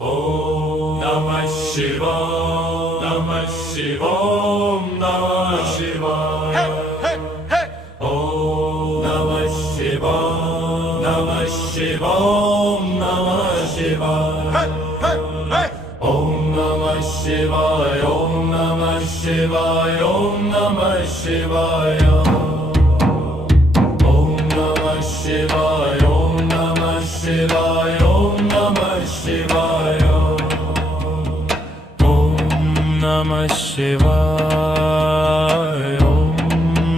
Om Namah Shivaya, Namah Shivaya, Namah Shivaya. Hey, hey, hey. Om Namah Shivaya, Namah Shivaya, Namah Shivaya. Hey, hey, hey. Om Namah Shivaya, Om Namah Shivaya, Om Namah Shivaya. Om Namah Shivaya, Om Namah Shivaya, Om Namah Shivaya. Om Namah Shivaya, Om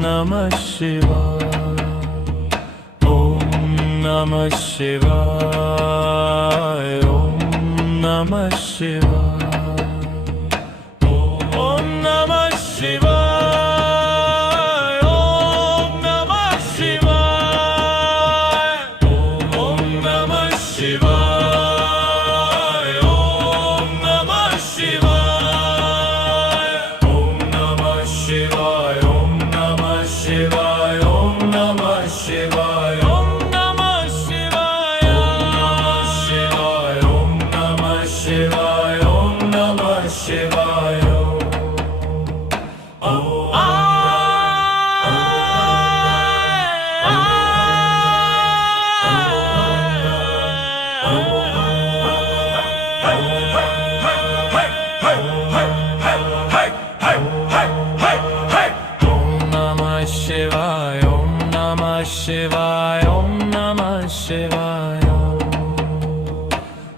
Namah Shivaya. Om Namah Shivaya, Om Namah Shivaya. Om Namah Shivaya, Om Namah Shivaya. Om Namah Shivaya, Om Namah Shivaya. Om Namah Shivaya, Om Namah Shivaya, Om Namah Shivaya. Om Namah Shivaya, Om Namah Shivaya, Om Namah Shivaya. Shivaya, Om Namah Shivaya, Om Namah Shivaya.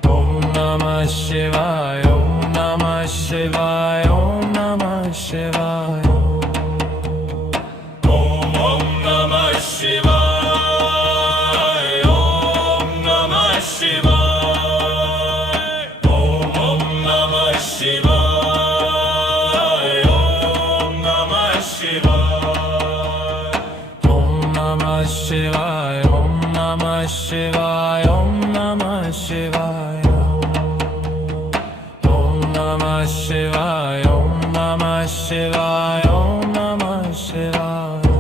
Om Namah Shivaya, Om Namah Shivaya, Om Namah Shivaya. Om Namah Shivaya, Om Namah Shivaya. Om Namah Shivaya, Om Namah Shivaya. Om Namah Shivaya, Om Namah Shivaya, Om Namah Shivaya. Om Namah Shivaya, Om Namah Shivaya, Om Namah Shivaya.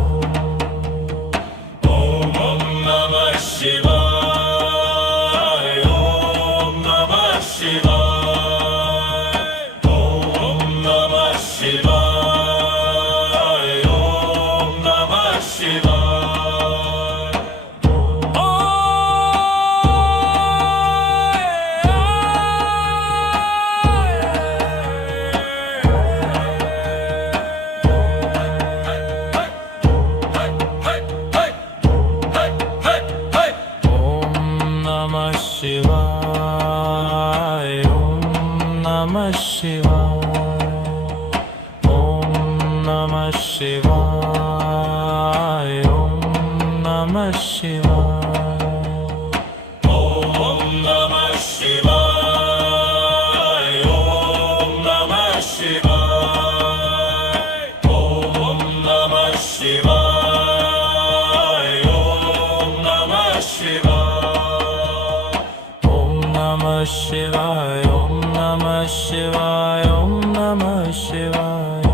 Om Namah Shivaya, Om Namah Shivaya. Om Namah Shivaya, Om Namah Shivaya. Shivaya, Om Namah Shivaya. Om Namah Shivaya, Om Namah Shivaya. Om Namah Shivaya, Om Namah Shivaya. Om Namah Shivaya, Om Namah Shivaya. Om Namah Shivaya, Om Namah Shivaya, Om Namah Shivaya.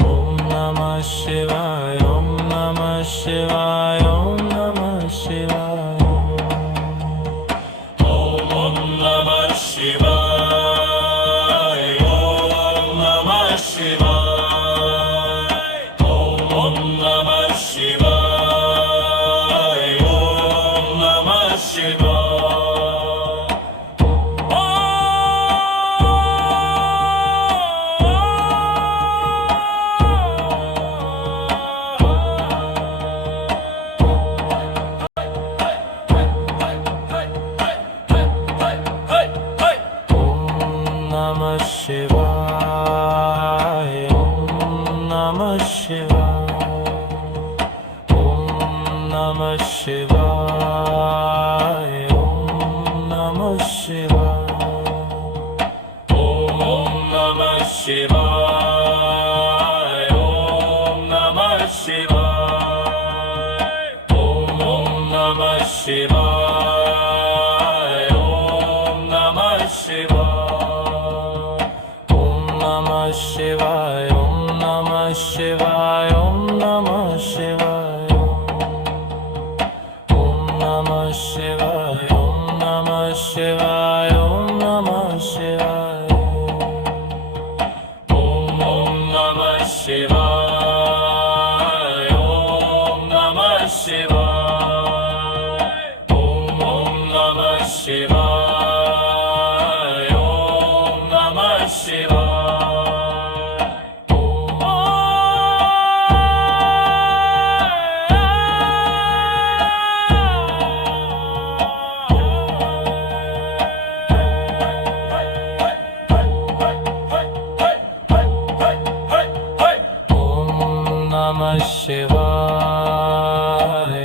Om Namah Shivaya, Om Namah Shivaya, Om Namah Shivaya. Om Namah Shivaya, Om Namah Shivaya. Om Namah Shivaya, Om Namah Shivaya. Namah Shivaya, Om Namah Shivaya. Om Namah Shivaya, Om Namah Shivaya. Om Namah Shivaya, Om Namah Shivaya. Om Namah Shivaya, Om Namah Shivaya. Om Namah Shivaya, Om Namah Shivaya, Om Namah Shivaya. Om Namah Shivaya, Om Namah Shivaya. Shivaya, Om Namah Shivaya. Om Namah Shivaya,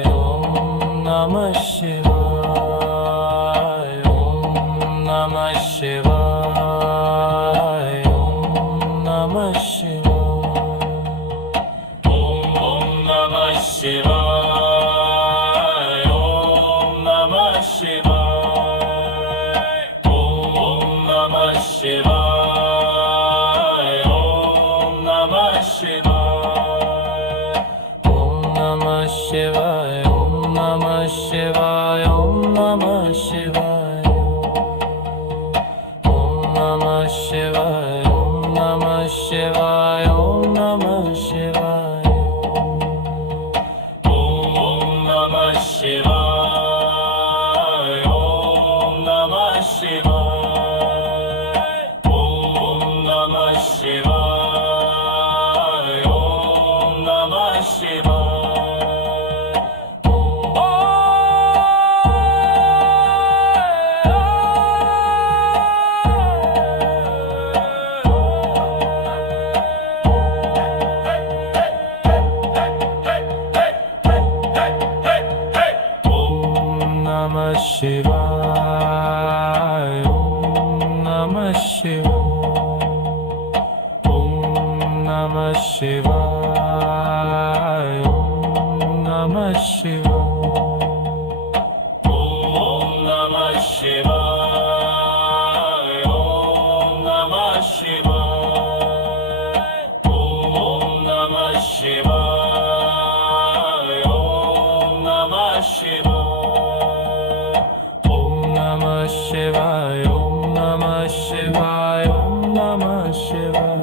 Om Namah Shivaya, Om Namah Shivaya, Om Namah Shivaya. Om Namah Shivaya, Om Namah Shivaya, Om Namah Shivaya, Om Namah Shivaya. Om Namah Shivaya, Om Namah Shivaya, Om Namah Shivaya. Om Namah Shivaya, Om Namah Shivaya, Om Namah Shivaya. Om Namah Shivaya, Om Namah Shivaya. Om Namah Shivaya, Om Namah Shivaya. Namah Shivaya, Om Namah Shivaya, Om Namah Shivaya, Om Namah Shivaya. Om Namah Shivaya, Om Namah Shivaya, Om Namah Shivaya, Om Namah Shivaya. Om Namah Shivaya, Om Namah Shivaya, Om Namah Shivaya.